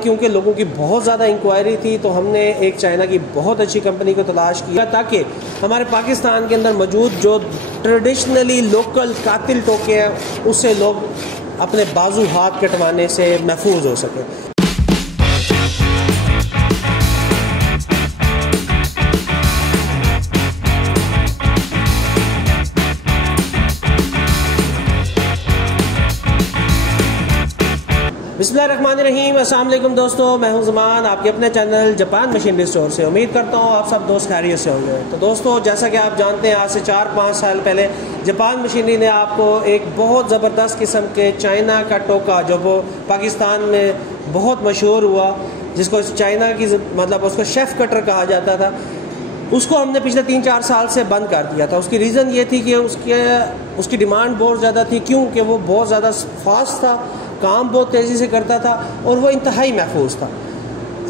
क्योंकि लोगों की बहुत ज़्यादा इंक्वायरी थी तो हमने एक चाइना की बहुत अच्छी कंपनी को तलाश किया ताकि हमारे पाकिस्तान के अंदर मौजूद जो ट्रेडिशनली लोकल कातिल टोके हैं उससे लोग अपने बाजू हाथ कटवाने से महफूज हो सके। बिस्मिल्लाहिर्रहमानिर्रहीम, अस्सलाम वालेकुम दोस्तों, मैं हूं ज़मान, आपके अपने चैनल जापान मशीनरी स्टोर से। उम्मीद करता हूं आप सब दोस्त खैरियत से होंगे। तो दोस्तों, जैसा कि आप जानते हैं, आज से 4-5 साल पहले जापान मशीनरी ने आपको एक बहुत ज़बरदस्त किस्म के चाइना का टोका जो वो पाकिस्तान में बहुत मशहूर हुआ, जिसको चाइना की मतलब उसको शेफ़ कटर कहा जाता था, उसको हमने पिछले 3-4 साल से बंद कर दिया था। उसकी रीज़न ये थी कि उसकी डिमांड बहुत ज़्यादा थी, क्योंकि वो बहुत ज़्यादा फास्ट था, काम बहुत तेज़ी से करता था और वो इंतहाई महफूज था।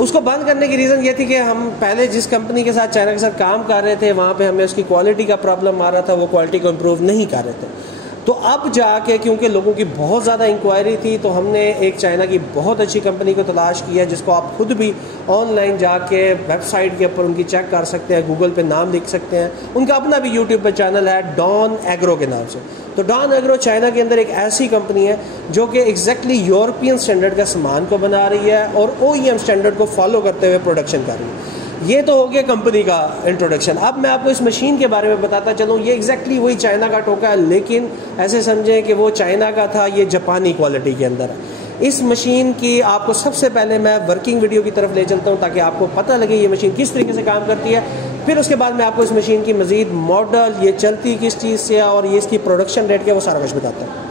उसको बंद करने की रीज़न ये थी कि हम पहले जिस कंपनी के साथ, चाइना के साथ काम कर रहे थे, वहाँ पे हमें उसकी क्वालिटी का प्रॉब्लम आ रहा था, वो क्वालिटी को इम्प्रूव नहीं कर रहे थे। तो अब जाके क्योंकि लोगों की बहुत ज़्यादा इंक्वायरी थी तो हमने एक चाइना की बहुत अच्छी कंपनी को तलाश किया, जिसको आप खुद भी ऑनलाइन जाके वेबसाइट के ऊपर उनकी चेक कर सकते हैं, गूगल पे नाम लिख सकते हैं। उनका अपना भी यूट्यूब पर चैनल है डॉन एग्रो के नाम से। तो डॉन एग्रो चाइना के अंदर एक ऐसी कंपनी है जो कि एग्जैक्टली यूरोपियन स्टैंडर्ड का सामान को बना रही है और OEM स्टैंडर्ड को फॉलो करते हुए प्रोडक्शन कर रही है। ये तो हो गया कंपनी का इंट्रोडक्शन। अब मैं आपको इस मशीन के बारे में बताता चलूँ। ये एग्जैक्टली वही चाइना का टोका है, लेकिन ऐसे समझें कि वो चाइना का था, ये जापानी क्वालिटी के अंदर है। इस मशीन की आपको सबसे पहले मैं वर्किंग वीडियो की तरफ ले चलता हूँ ताकि आपको पता लगे ये मशीन किस तरीके से काम करती है। फिर उसके बाद मैं आपको इस मशीन की मज़ीद मॉडल, ये चलती किस चीज़ से और ये इसकी प्रोडक्शन रेट क्या, वो सारा कुछ बताता हूँ।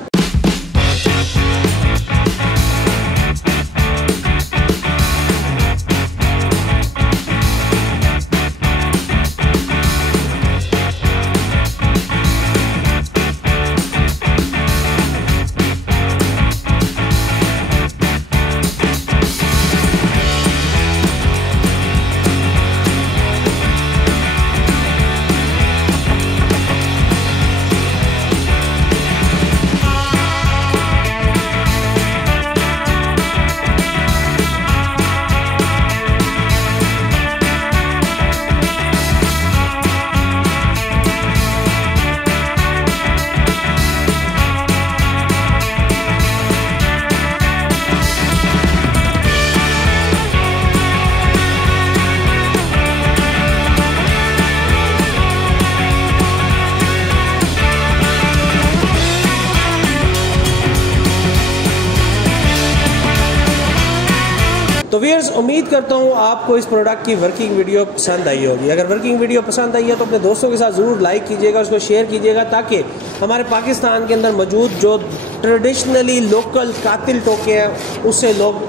तो व्यूअर्स, उम्मीद करता हूँ आपको इस प्रोडक्ट की वर्किंग वीडियो पसंद आई होगी। अगर वर्किंग वीडियो पसंद आई है तो अपने दोस्तों के साथ ज़रूर लाइक कीजिएगा, उसको शेयर कीजिएगा, ताकि हमारे पाकिस्तान के अंदर मौजूद जो ट्रेडिशनली लोकल कातिल टोके हैं उससे लोग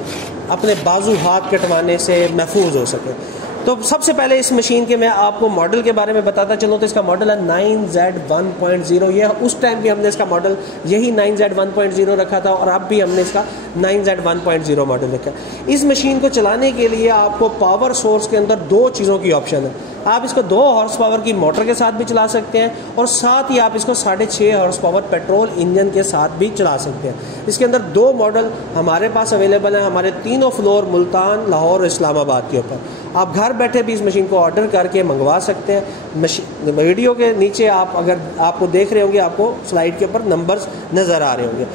अपने बाजू हाथ कटवाने से महफूज हो सके। तो सबसे पहले इस मशीन के मैं आपको मॉडल के बारे में बताता चलूँ। तो इसका मॉडल है 9Z1.0। ये उस टाइम भी हमने इसका मॉडल यही 9Z1.0 रखा था और अब भी हमने इसका 9Z1.0 मॉडल रखा। इस मशीन को चलाने के लिए आपको पावर सोर्स के अंदर 2 चीज़ों की ऑप्शन है। आप इसको 2 हॉर्स पावर की मोटर के साथ भी चला सकते हैं और साथ ही आप इसको 6.5 हॉर्स पावर पेट्रोल इंजन के साथ भी चला सकते हैं। इसके अंदर 2 मॉडल हमारे पास अवेलेबल हैं, हमारे तीनों फ्लोर मुल्तान, लाहौर और इस्लामाबाद के ऊपर। आप घर बैठे भी इस मशीन को ऑर्डर करके मंगवा सकते हैं। वीडियो के नीचे आप अगर आपको देख रहे होंगे, आपको स्लाइड के ऊपर नंबर्स नज़र आ रहे होंगे।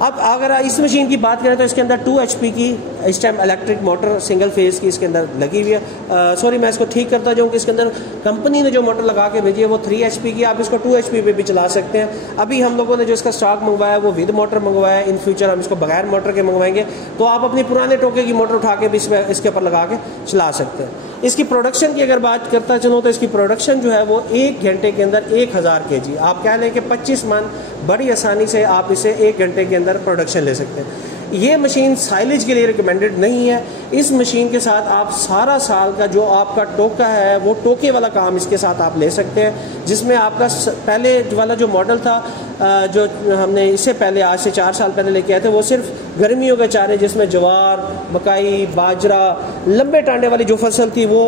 अब अगर इस मशीन की बात करें तो इसके अंदर 2 HP की इस time electric motor single phase की इसके अंदर लगी हुई है। सॉरी, मैं इसको ठीक करता जाऊँ कि इसके अंदर कंपनी ने जो मोटर लगा के भेजी है वो 3 HP की। आप इसको 2 HP पे भी चला सकते हैं। अभी हम लोगों ने जो इसका स्टॉक मंगवाया है वो विद मोटर मंगवाया है। इन फ्यूचर हम इसको बगैर मोटर के मंगवाएंगे, तो आप अपनी पुराने टोके की मोटर उठा के भी इसके ऊपर लगा के चला सकते हैं। इसकी प्रोडक्शन की अगर बात करता चलूँ तो इसकी प्रोडक्शन जो है वो 1 घंटे के अंदर 1000 kg, आप कह लें कि 25 मन बड़ी आसानी से आप इसे 1 घंटे के अंदर प्रोडक्शन ले सकते हैं। ये मशीन साइलेज के लिए रिकमेंडेड नहीं है। इस मशीन के साथ आप सारा साल का जो आपका टोका है वो टोके वाला काम इसके साथ आप ले सकते हैं, जिसमें आपका पहले वाला जो मॉडल था जो हमने इससे पहले आज से 4 साल पहले लेके आए थे, वो सिर्फ गर्मियों के चारे जिसमें ज्वार, मकई, बाजरा, लंबे टांडे वाली जो फसल थी वो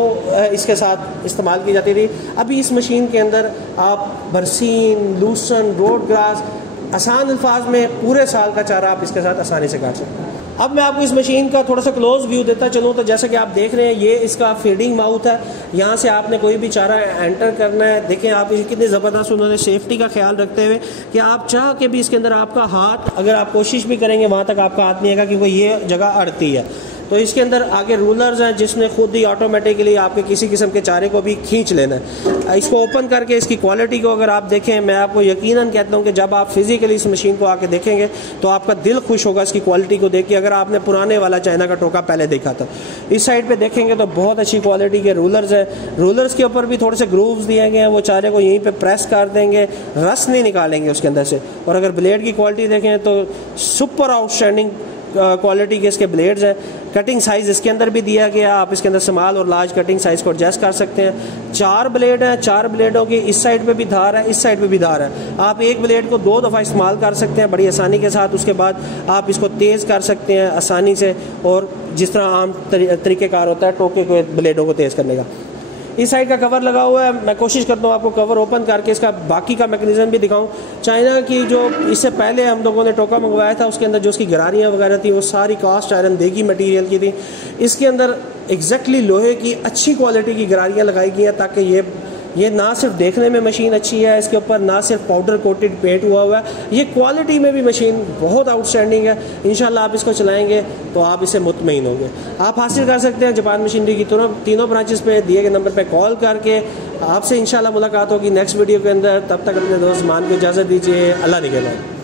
इसके साथ इस्तेमाल की जाती थी। अभी इस मशीन के अंदर आप बरसीन, लूसन, रोड ग्रास, आसान अल्फाज में पूरे साल का चारा आप इसके साथ आसानी से काट सकते हैं। अब मैं आपको इस मशीन का थोड़ा सा क्लोज व्यू देता चलूँ तो जैसा कि आप देख रहे हैं ये इसका फीडिंग माउथ है। यहाँ से आपने कोई भी चारा एंटर करना है। देखें आप कितनी ज़बरदस्त उन्होंने सेफ्टी का ख्याल रखते हुए कि आप चाह के भी इसके अंदर आपका हाथ, अगर आप कोशिश भी करेंगे वहाँ तक आपका हाथ नहीं आएगा क्योंकि ये जगह अड़ती है। तो इसके अंदर आगे रूलर्स हैं जिसने खुद ही ऑटोमेटिकली आपके किसी किस्म के चारे को भी खींच लेना है। इसको ओपन करके इसकी क्वालिटी को अगर आप देखें, मैं आपको यकीनन कहता हूं कि जब आप फिजिकली इस मशीन को आके देखेंगे तो आपका दिल खुश होगा इसकी क्वालिटी को देख के, अगर आपने पुराने वाला चाइना का टोका पहले देखा था। इस साइड पे देखेंगे तो बहुत अच्छी क्वालिटी के रूलर्स हैं। रूलर्स के ऊपर भी थोड़े से ग्रूव्स दिए गए हैं, वो चारे को यहीं पर प्रेस कर देंगे, रस नहीं निकालेंगे उसके अंदर से। और अगर ब्लेड की क्वालिटी देखें तो सुपर आउटस्टैंडिंग क्वालिटी के इसके ब्लेड्स हैं। कटिंग साइज़ इसके अंदर भी दिया गया, आप इसके अंदर स्मॉल और लार्ज कटिंग साइज़ को एडजस्ट कर सकते हैं। 4 ब्लेड हैं, 4 ब्लेडों की इस साइड पे भी धार है, इस साइड पे भी धार है। आप एक ब्लेड को 2 दफ़ा इस्तेमाल कर सकते हैं बड़ी आसानी के साथ। उसके बाद आप इसको तेज़ कर सकते हैं आसानी से, और जिस तरह आम तरीक़ेकार होता है टोके को ब्लेडों को तेज़ करने का। इस साइड का कवर लगा हुआ है। मैं कोशिश करता हूँ आपको कवर ओपन करके इसका बाकी का मैकेनिज्म भी दिखाऊं। चाइना की जो इससे पहले हम लोगों ने टोका मंगवाया था उसके अंदर जो उसकी गरारियाँ वगैरह थी वो सारी कास्ट आयरन देगी मटेरियल की थी। इसके अंदर एग्जैक्टली लोहे की अच्छी क्वालिटी की गरारियाँ लगाई गई हैं ताकि ये ना सिर्फ देखने में मशीन अच्छी है, इसके ऊपर ना सिर्फ पाउडर कोटेड पेंट हुआ हुआ है, ये क्वालिटी में भी मशीन बहुत आउटस्टैंडिंग है। इंशाल्लाह आप इसको चलाएंगे तो आप इससे मुतमईन होंगे। आप हासिल कर सकते हैं जापान मशीनरी की तीनों ब्रांचेस पे दिए गए नंबर पे कॉल करके। आपसे इंशाल्लाह मुलाकात होगी नेक्स्ट वीडियो के अंदर। तब तक अपने दोस्त मान को इजाज़त दीजिए। अल्लाह निगहबान।